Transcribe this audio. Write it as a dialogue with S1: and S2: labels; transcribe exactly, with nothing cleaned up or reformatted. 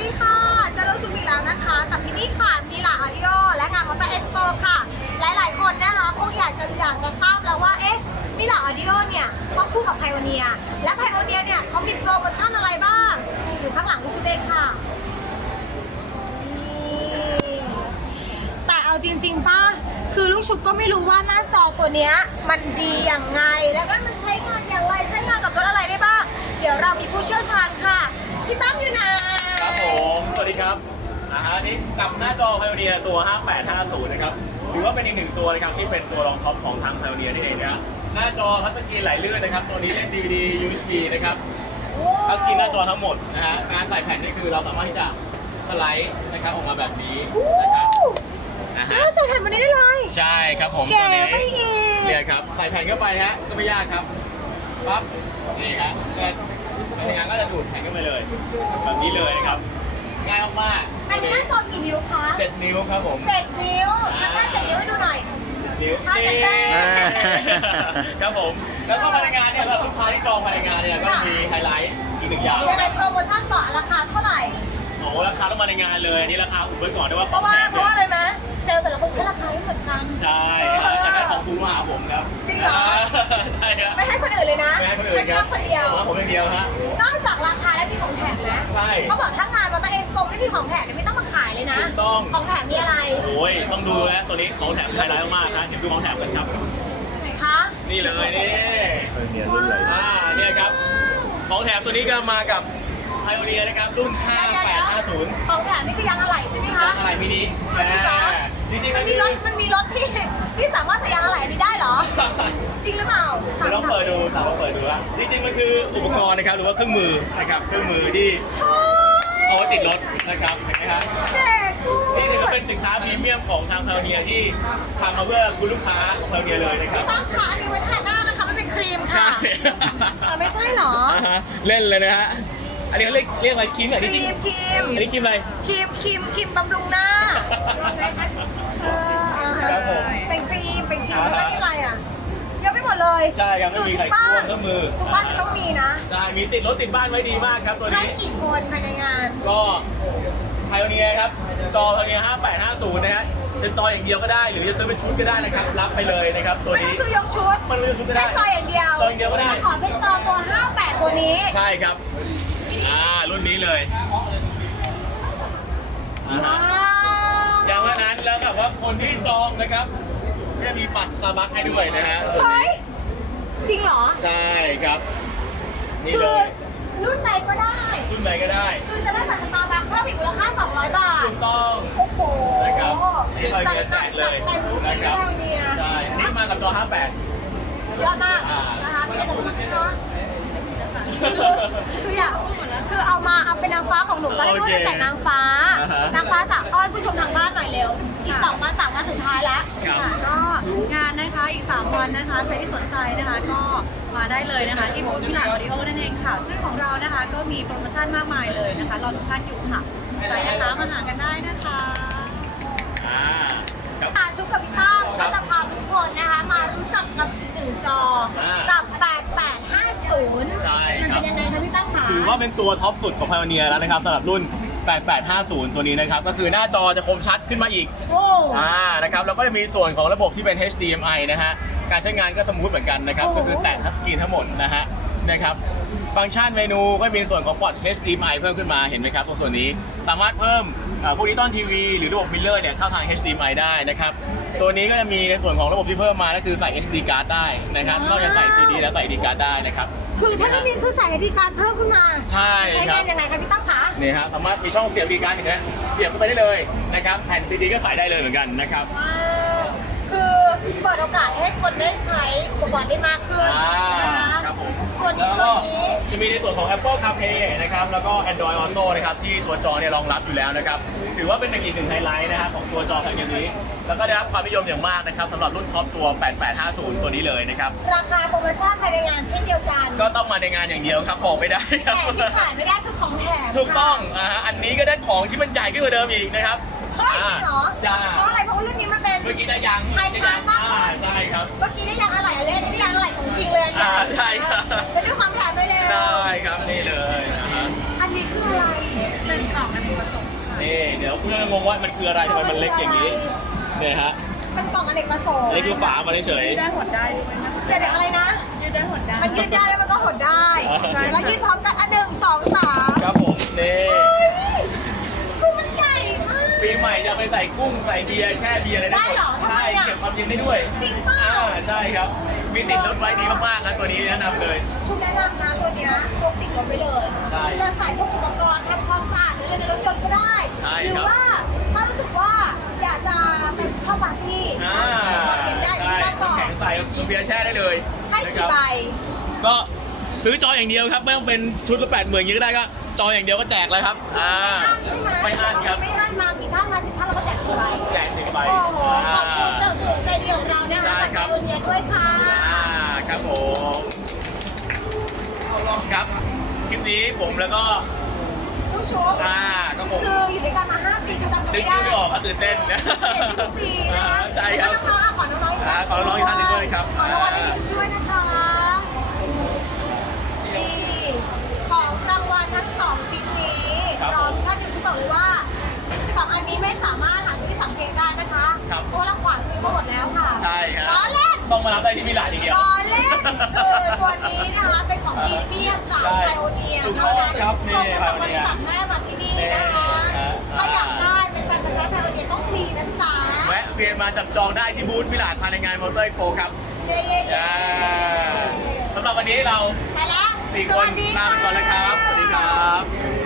S1: ดีค่ะจะรู้ชุดอีกแล้วนะคะกับที่นี่ค่ะมีหลาอาริโอและงานมอเตอร์เอ็กซ์โปค่ะหลายๆคนนะคะคงอยากจะอยากจะทราบแล้วว่าเอ๊ะมีหลาอาริโอเนี่ยต้องคู่กับไพโอเนียและไพโอเนียเนี่ยเขามีโปรโมชั่นอะไรบ้างอยู่ข้างหลังลูกชุดเองค่ะแต่เอาจริงๆป้าคือลูกชุบก็ไม่รู้ว่าหน้าจอตัวเนี้ยมันดีอย่างไงแล้วก็มันใช้งานอย่างไรใช้งานกับรถอะไรได้บ้างเดี๋ยวเรามีผู้เชี่ยวชาญค่ะพี่ตั้มอยู่ไหน
S2: ครับผมสวัสดีครับอ่าฮะนี่กับหน้าจอ Pioneer ตัว ห้าแปดห้าศูนย์ นะครับถือว่าเป็นอีกหนึ่งตัวนะครับที่เป็นตัวรองท็อปของทาง Pioneer นี่เองนะครับหน้าจอทัชสกรีนไหลลื่นนะครับตัวนี้เล่น ดี วี ดี ยู เอส บี นะครับทัชสกรีนหน้าจอทั้งหมดนะฮะการใส่แผ่นนี่คือเราสามารถที่จะสไลด์นะครับออกมาแบบนี้นะครับนะฮะ
S1: ใส่แผ่นมันนี้ได้เลย
S2: ใช่ครับผม
S1: ตัวนี้
S2: เนี่ยครับใส่แผ่นเข้าไปฮะก็ไม่ยากครับปั๊บนี่ครับในงานก็จะดูดแผ่นเข้าไปเลยแบบนี้เลยนะครับง่ายมากๆ
S1: อันนี้หน้าจอกี่นิ้วคะ
S2: เจ็ดนิ้วครับผม
S1: เจ็ดนิ้วทำหน้าเจ็ดนิ้วให้ดูหน่อย
S2: นิ้วนี่ครับผมแล้วก็ภายในงานเนี่ยสำหรับลูกค้าที่จองภายในงานเนี่ยก็มีไฮไลท์อีกหนึ่งอย่าง
S1: ยังไงโปรโมชั่นก่อนราคาเท่าไหร่
S2: โอ้ราคาต้องมาในงานเลยนี่ราคาอุบไว้ก่อนด้วยว่า
S1: เพราะว่าเพราะว่าอะไรไหมเซลล์แต่ละคนก็ราคาไม่เหมือนกัน
S2: ใช่จะได้ของคุณมาหาผมครับ
S1: จริงเหรอ
S2: ใช่ครับ
S1: ไม่ให้คนอื่นเลยนะ
S2: ไม่ให้คนอื่นครับ
S1: คนเดียว
S2: ผมคนเดียวฮะ
S1: นอกจากราคาแล้วมีของแถมนะ
S2: ใช่
S1: เขาบอกถ้างานมอเตอร์เอ็กซ์โปไม่มีของแถมไม่ต้องมาขายเลยนะ
S2: ต้อง
S1: ของแถมมีอะไร
S2: โอ้ยต้องดูนะตัวนี้ของแถมไฮไลท์มากๆนะเดี๋ยวดูของแถมกันครับ
S1: ไหนคะ
S2: นี่เลยนี่อ่าเนี่ยครับของแถมตัวนี้ก็มากับไพโอเนียนะครับรุ่นห้าแปดห้าศูนย์
S1: ของแถมนี่คือยางอะไหล่ใช่ไหมคะ
S2: ยางอะไหล่มินิ
S1: จริงๆมันมีรถมันมีรถที่ที่สามารถใส่ยางอะไหล่นี้ได้เหรอจริงหรือเปล่า
S2: เดี๋ยวลองเปิดดูถามว่าเปิดดูว่าจริงๆมันคืออุปกรณ์นะครับหรือว่าเครื่องมือนะครับเครื่องมือที่เอาไว้ติดรถนะครับเห็นไหมครับนี่ถือว่าเป็นสินค้าพรีเมียมของทางไพโอเนียที่ทำมาเพื่อคุณลูกค้าไพโอเนียเลยนะครับ
S1: ไม่ต้องค่ะอันนี้ไว้ทาหน้านะคะมันเป็นครีมค่ะแต่ไม่ใช่หรอ
S2: เล่นเลยนะฮะอันนี้เขาเรียกเรียกอะไรครีมอะไร
S1: ครีมครีม
S2: อันนี้ครีมอะไร
S1: ครีมครีมครีมบำรุงหน้า
S2: ครับผม
S1: เป็นครีมเป็นครีมแล้วก็นี่อะไรอ่ะเยอะไปหมดเลย
S2: ใช่ครับไม่มีใครควงเครื่องมือ
S1: ทุกบ้านจะต้องมีนะ
S2: ใช่มีติดรถติดบ้านไว้ดีมากครับตัวนี้
S1: ให้กี่คนภายในงาน
S2: ก็ไพโอเนียครับจอไพโอเนียห้าแปดห้าศูนย์นะฮะจะจออย่างเดียวก็ได้หรือจะซื้อเป็นชุดก็ได้นะครับรับไปเลยนะครับตัวนี้
S1: ไม่ต้องซื้อยกชุด
S2: มันซื้อยกชุดก็ได้
S1: จออย่างเดียว
S2: จออย่างเดียวก็ได้
S1: ขอเป็นจอตัวห้าแปดตัวนี้
S2: ใช่ครับอ่ารุ่นนี้เลยอย่างว่านั้นแล้วแบบว่าคนที่จองนะครับจะมีบัตรสบัคให้ด้วยนะฮะ
S1: เฮ้ยจริงเหรอ
S2: ใช่ครับนี่เลย
S1: รุ่นไหนก็ได้
S2: รุ่นไหนก็ได้
S1: คือจะได้บัตรสตาร์บัคเพิ่มอีกมูลค่าสองร้อยบาท
S2: ถูกต้อง
S1: โอ้โห
S2: นะครับนี่เราจะแจกเลยนะครับใช่นี่มากับจอห้าแปด
S1: ยอดมากนะคะพี่ผมเนาะคืออยากคือเอามาเอาเป็นนางฟ้าของหนูตอนแรกว่าจะแจกนางฟ้านางฟ้าจากอ้อนผู้ชมทางบ้านหน่อยเร็วอีกสองวันสามวันสุดท้ายแล้ว
S3: ก็งานนะคะอีกสามวันนะคะใครที่สนใจนะคะก็มาได้เลยนะคะที่บูธมิลานออดิโอนั่นเองค่ะซึ่งของเรานะคะก็มีโปรโมชั่นมากมายเลยนะคะรอทุกท่านอยู่ค่ะไปนะคะมาหากันได้นะคะ
S2: อ่า
S1: ค่ะชุบกับพี่ตั้มก็จะพาทุกคนนะคะมารู้จักกับหนึ่งจอกับแปดแปดห้าศูนย์
S2: ใช่
S1: มันเป็นยังไงคะพี่ตั้มคะ
S2: ถือว่าเป็นตัวท็อปสุดของ Pioneer แล้วนะครับสำหรับรุ่นแปดแปดห้าศูนย์ตัวนี้นะครับก็คือหน้าจอจะคมชัดขึ้นมาอีกอ่านะครับแล้วก็จะมีส่วนของระบบที่เป็น เอช ดี เอ็ม ไอ นะฮะการใช้งานก็สมูทเหมือนกันนะครับก็คือแตะทัชสกรีนทั้งหมดนะฮะนะครับฟังก์ชันเมนูก็มีส่วนของพอร์ต เอช ดี เอ็ม ไอ เพิ่มขึ้นมาเห็นไหมครับตรงส่วนนี้สามารถเพิ่มพวกดิจิตอลทีวีหรือระบบมิลเลอร์เนี่ยเข้าทาง เอช ดี เอ็ม ไอ ได้นะครับตัวนี้ก็จะมีในส่วนของระบบที่เพิ่มมาก็คือใส่ เอส ดี card ได้นะครับนอกจากใส่ ซี ดี แล้วใส่ เอส ดี card ได้นะครับ
S1: คือถ้าไม่มีคือใส่ เอส ดี card เพิ่มขึ้นมา
S2: ใช่
S1: ใช้งานยังไงคะพี่ตั้มคะ
S2: นี่ฮะสามารถมีช่องเสียบ เอส ดี card เห็นไหมเสียบเข้าไปได้เลยนะครับแผ่น ซี ดี ก็ใส่ได้เลยเหมือนกันนะครับ
S1: คือเปิดโอกาสให้คนได้ใช้อุปกรณ์ได้มากขึ้น
S2: ครับผม
S1: ตัวนี้ตัวนี้
S2: จะมีในส่วนของ Apple CarPlay นะครับแล้วก็ Android Auto นะครับที่ตัวจอเนี่ยรองรับอยู่แล้วนะครับถือว่าเป็นอีกหนึ่งไฮไลท์นะครับของตัวจอแผ่นนี้แล้วก็ได้รับความนิยมอย่างมากนะครับสำหรับรุ่นท็อปตัวแปดแปดห้าศูนย์ตัวนี้เลยนะครับ
S1: ราคาโปรโมชั่นภายในงานเช่นเดียวกัน
S2: ก็ต้องมาในงานอย่างเดียวครับบอกไม่ได้ครับ
S1: แต่ที่ขาดไม่ได้คือของแถม
S2: ถูกต้องอ่าอันนี้ก็ได้ของที่มันใหญ่ขึ้นกว่าเดิมอีกนะครับ
S1: เฮ้ยจริงเหรอเพราะอะไรเพราะรุ่นนี้มันเป็น
S2: เมื่อกี้ได้ยัง
S1: ไอคาร์มาก
S2: ใช่ครับ
S1: เมื่อกี้ได้ยังอะไรเล่นได้ยังอะไรของจริงเลย
S2: อ่าใช่ครับ
S1: แล้วด้วยความแถมได้เลย
S2: ได้ครับนี่เลย
S1: อันนี้คืออะไร
S3: เป็นของในโปรโม
S2: นี่เดี๋ยวเพื่อนงงว่ามันคืออะไรทำไมมันเล็กอย่างนี้เนี่ยฮะ
S1: เป็นกล่องอเนกประสงค์
S2: อันนี้คือฝามาเฉย
S3: ได้หดได้ด้วยนะคะ
S1: เดี๋ยวเดี๋ยวอะไรนะ
S3: ยืดได้หดได้
S1: มันยืดได้แล้วมันก็หดได้
S2: ใช่
S1: เดี๋ยวเรายืดพร้อมกันอันหนึ่งสองสาม
S2: ๆครับผมนี่
S1: คือมันใหญ่มาก
S2: ปีใหม่จะไปใส่กุ้งใส่เบียร์แช่เบียร์อะไรได้
S1: ได้เหรอทำไม
S2: ใช่
S1: อะ
S2: เก็บความเย็นได้ด้วย
S1: จริงเปล่า
S2: อ่าใช่ครับมีติดรถไว้ดีมากๆนะตัวนี้แนะนำเลย
S1: ชุดแนะนำนะตัวเนี้ยพกติดรถไปเลย
S2: ใช่
S1: จะใส่พวกอุปกรณ์ทำความสะอาดหรือในรถยนต์ก็ได้
S2: ใช่
S1: หรื
S2: ครับ
S1: ว่าถ้ารู้สึกว่าอยากจะเป็นชอบปาร์ตี้
S2: อ่า
S1: ความเย็นได้
S2: ใช่
S1: ได้บอก
S2: แข็งใส่เบียร์แช่ได้เลย
S1: ให้
S2: นะค
S1: กี่
S2: รับ
S1: ใบ
S2: ก็ซื้อจออย่างเดียวครับไม่ต้องเป็นชุดละแปดหมื่นยังก็ได้ก็จออย่างเดียวก็แจกเลยครับอ่า
S1: ไม่อั้นใช่ไหม
S2: ไม่อั้นครับ
S1: ไม่อั้นมากี่ท่านมาสิบท่านเราก็แจกสิบใบ
S2: แจกสิบใบ
S1: โอ้โหขอบคุณ
S2: อ่า
S1: เจ้าสูงใจดีของเรานะคะ
S2: ใช่
S1: จาก
S2: ครับ
S1: ตัวเนียด้วยค่ะ
S2: อ่าครับผมครับคลิปนี้ผมแล้วก็
S1: ผู้ชม
S2: อ่าก็คง
S1: คืออยู่ด้วยกันมาห้าปีคือจำ
S2: นึ
S1: ไม่
S2: ก
S1: ได้
S2: ชื่อไม่ออกก็ตื่นเต้นนะ
S1: เปลี่ยนชื่อทุกปีนะคะ
S2: ใช่ครับ
S1: แล้วก็น้องๆอ่ะขอน้องๆอีก
S2: อ่าขอน้องๆอีกท่านหนึ่งด้วยครับ
S1: ขอรางวัลให้ดิฉันด้วยนะคะนี่ของรางวัลทั้งสองชิ้นนี้
S2: ครับ
S1: พร้อมท่านดิฉันบอกเลยว่าสองอันนี้ไม่สามารถหาซื้อที่สังเกตได้นะคะ
S2: ครับ
S1: เพราะว่าเรากวาดซื้อมาหมดแล้วค่ะ
S2: ใช่ครับ
S1: ล้อเล่น
S2: ต้องมารับได้ที่มิลานอย่างเดียว
S1: ล้อเล่นคือตัวนี้นะคะเป็นของพรีเมียมจาก
S2: ใช่
S1: ไพโอเนียเท่านั้น
S2: ครับนี่
S1: ส่งมาจากบ
S2: Pioneer
S1: ริษัทแม่มาที่นี่นะคะ
S2: นี่
S1: ถ้าอยากได้เป็นแฟนพันธุ์แท้ไพโอเนียต้องฟรีนะจ๊ะ
S2: แวะเวียนมาจับจองได้ที่บูธมิลานภายในงานมอเตอร์โปรครับ
S1: เย้เย้เย้
S2: อ่าสำหรับวันนี้เรา
S1: ไปแล้ว
S2: สี่คน
S1: สวัสดี
S2: ลาไปก่อนแล้วครับ สวัสดีครับ